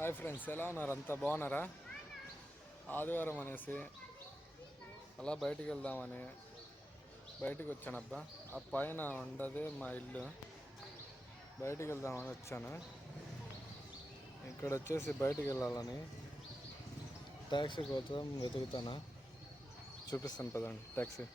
Hi friends, ఎలా ఉన్నారు? అంతా బాగున్నారా? ఆదివారం అనేసి అలా బయటికి వెళ్దామని బయటికి వచ్చానబ్బా. ఆ పైన ఉండదే మా ఇల్లు. బయటికి వెళ్దామని వచ్చాను. ఇక్కడ వచ్చేసి బయటికి వెళ్ళాలని ట్యాక్సీ కోసం వెతుకుతాను. చూపిస్తాను పదండి. ట్యాక్సీ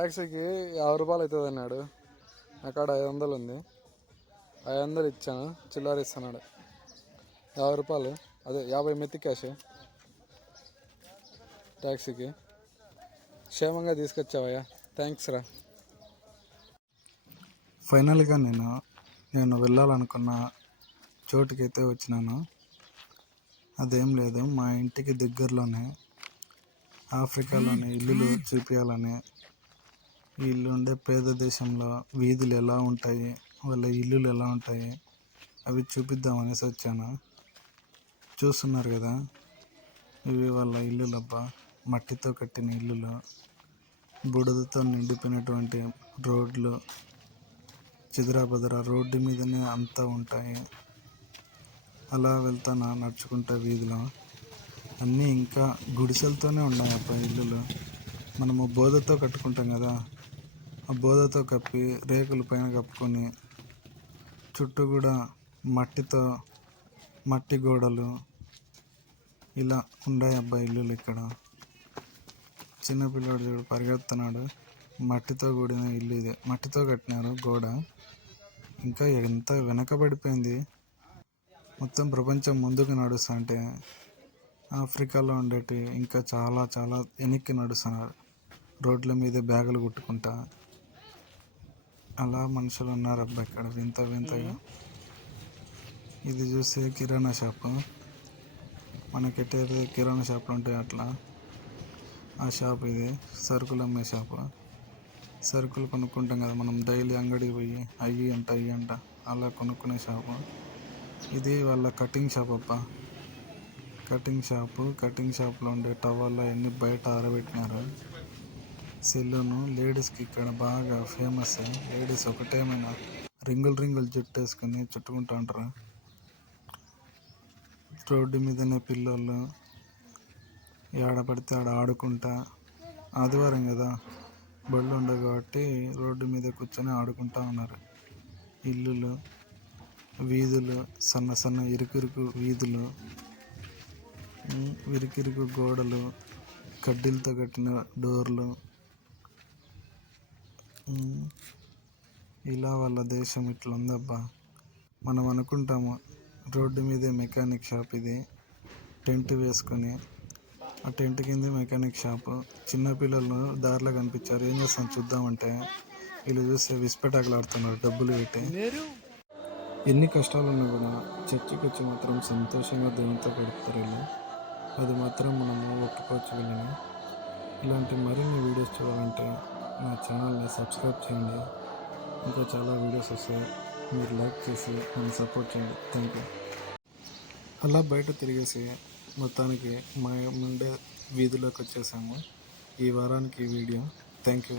ట్యాక్సీకి 50 రూపాయలు అవుతుంది అన్నాడు. అక్కడ 500 ఉంది. 500 ఇచ్చాను. చిల్లర ఇస్తున్నాడు. 50 రూపాయలు, అదే 50 మెత్తి క్యాష్. ట్యాక్సీకి క్షేమంగా తీసుకొచ్చావయ్యా, థ్యాంక్స్ రా. ఫైనల్గా నేను వెళ్ళాలనుకున్న చోటుకైతే వచ్చినాను. అదేం లేదు, మా ఇంటికి దగ్గరలోనే ఆఫ్రికాలోని ఇల్లులు చూపించాలని, వీళ్ళు ఉండే పేద దేశంలో వీధులు ఎలా ఉంటాయి, వాళ్ళ ఇల్లులు ఎలా ఉంటాయి అవి చూపిద్దామనేసి వచ్చాను. చూస్తున్నారు కదా, ఇవి వాళ్ళ ఇల్లులబ్బా. మట్టితో కట్టిన ఇల్లులు, బుడదతో నిండిపోయినటువంటి రోడ్లు, చెదురాబదర రోడ్డు మీదనే అంతా ఉంటాయి. అలా వెళ్తాను నడుచుకుంటా వీధిలో. అన్నీ ఇంకా గుడిసెలతోనే ఉన్నాయి అబ్బా ఇల్లులు. మనము బోధతో కట్టుకుంటాం కదా, ఆ బోధతో కప్పి రేకుల పైన కప్పుకొని చుట్టూ కూడా మట్టి గోడలు ఇలా ఉన్నాయి అబ్బా ఇల్లులు ఇక్కడ. చిన్నపిల్లాడు చూడు పరిగెడుతున్నాడు. మట్టితో కూడిన ఇల్లు ఇది. మట్టితో కట్టినారు గోడ. ఇంకా ఎంత వెనకబడిపోయింది. మొత్తం ప్రపంచం ముందుకు నడుస్తుంటే ఆఫ్రికాలో ఉండేటి ఇంకా చాలా చాలా వెనక్కి నడుస్తున్నారు. రోడ్ల మీద బ్యాగులు కుట్టుకుంటా అలా మనుషులు ఉన్నారు అబ్బా ఇక్కడ వింత వింతగా. ఇది చూస్తే కిరాణా షాపు. మనకెట్టయితే కిరాణా షాపులు ఉంటాయి అట్లా ఆ షాప్ ఇది. సరుకులు అమ్మే షాపు. సరుకులు కొనుక్కుంటాం కదా మనం డైలీ అంగడికి పోయి అయ్యి అంట అలా కొనుక్కునే షాపు. ఇది వాళ్ళ కటింగ్ షాప్ అబ్బా. కటింగ్ షాప్లో ఉండే టవల్ అన్నీ బయట ఆరబెట్టినారు. సెలూను లేడీస్కి ఇక్కడ బాగా ఫేమస్. లేడీస్ ఒకటేమైనా రింగులు జుట్టు వేసుకొని చుట్టుకుంటూ ఉంటారు. రోడ్డు మీదనే పిల్లోళ్ళు ఏడ పడితే ఆడ ఆడుకుంటా, ఆదివారం కదా బళ్ళు ఉండవు కాబట్టి రోడ్డు మీద కూర్చొని ఆడుకుంటూ ఉన్నారు. ఇల్లులు, వీధులు, సన్న ఇరుకు వీధులు, ఇరుకు గోడలు, కడ్డీలతో కట్టిన డోర్లు. ఇలా వాళ్ళ దేశం ఇట్లా ఉందబ్బా. మనం అనుకుంటాము రోడ్డు మీదే మెకానిక్ షాప్ ఇది. టెంట్ వేసుకొని ఆ టెంట్ కింద మెకానిక్ షాపు. చిన్నపిల్లలు దారిలో కనిపించారు. ఏం చేస్తాం చూద్దామంటే వీళ్ళు చూస్తే విస్పెటాకులు ఆడుతున్నారు డబ్బులు పెట్టి. ఎన్ని కష్టాలున్నా కూడా చర్చికి వచ్చి మాత్రం సంతోషంగా దేవునితో గడుపుతారు వీళ్ళు. అది మాత్రం మనము ఒప్పుకోవచ్చు వీళ్ళని. ఇలాంటి మరిన్ని వీడియోస్ చూడాలంటే నా ఛానల్ని సబ్స్క్రైబ్ చేయండి. ఇంకా చాలా వీడియోస్ వస్తాయి. మీరు లైక్ చేసి నన్ను సపోర్ట్ చేయండి. Thank you. అలా బయట తిరిగేసి మొత్తానికి మా ఉండే వీధిలోకి వచ్చేసాము. ఈ వారానికి ఈ వీడియో. Thank you.